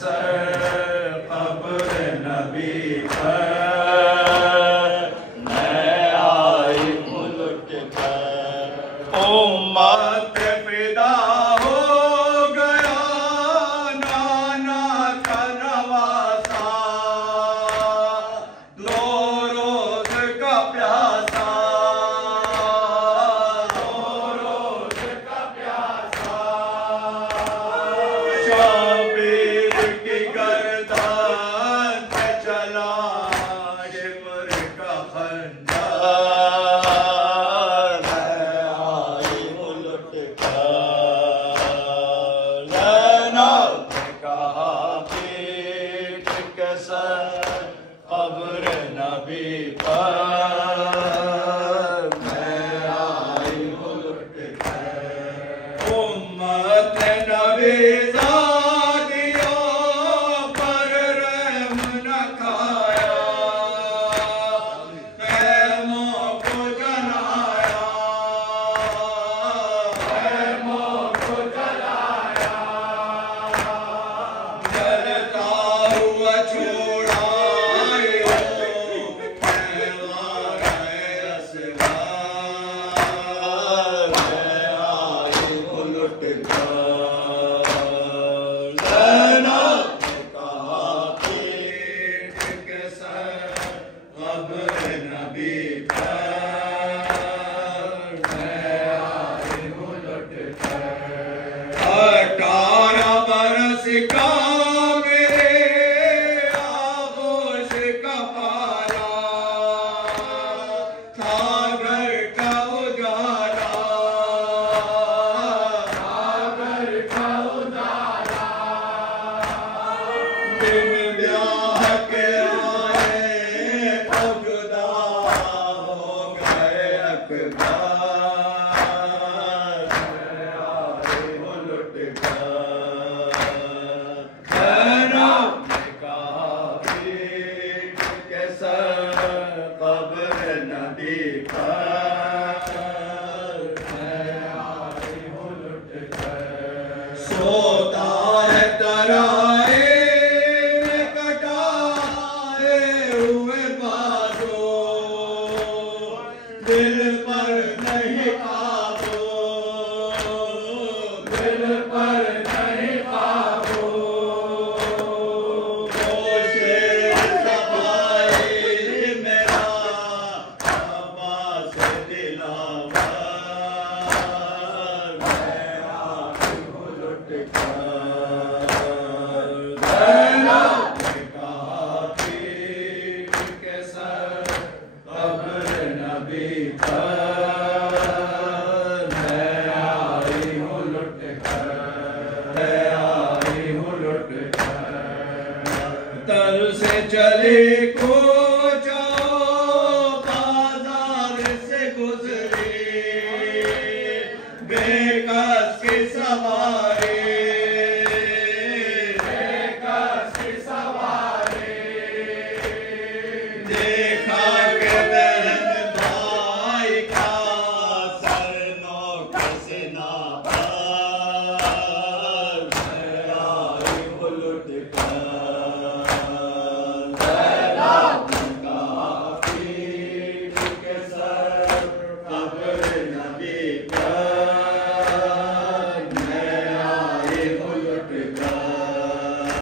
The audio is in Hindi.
सर कब्र नबी पर मैं आई हूँ लुट कर। उम्मत फिदा हो गया नाना का नवासा, दो रोज का प्यासा, दो रोज का प्यासा। शबीर की गर्दन पे चला शिमर का खंजर, मैं आई हूँ लुट कर। ज़ैनब ने कहा पीठ के सर कब्र नबी पर मैं आई हूँ लुट कर। उम्मत नबी पर रहम न खाया, ख़ैमों को जलाया, ख़ैमों को जलाया। जलता हुआ छुड़ाया पैवार असगार, मैं आई हूँ लुट कर। ज़ैनब ने कहा पीठ के सर कब्र नबी पर मैं आई हूँ लुट कर। 18 बरस का मेरे आगोश का पाला, था घर का उजाला, था घर का उजाला। बिन ब्याह के आए तो जुदा हो गए अकबर, मैं आई हूँ लुट कर। ज़ैनब ने कहा पीठ के सर कब्र नबी पर मैं आई हूँ लुट कर। सोता है तराए में कटाए हुए बाजों, दिल पर नहीं काबू, दिल पर नहीं काबू। गोशे सफाई मेरा अब्बास दिलावर, मैं आई हूँ लुट कर। ज़ैनब ने कहा पीठ के सर कब्र नबी पर मैं आई हूँ लुट कर, मैं आई हूँ लुट कर। तर से चली को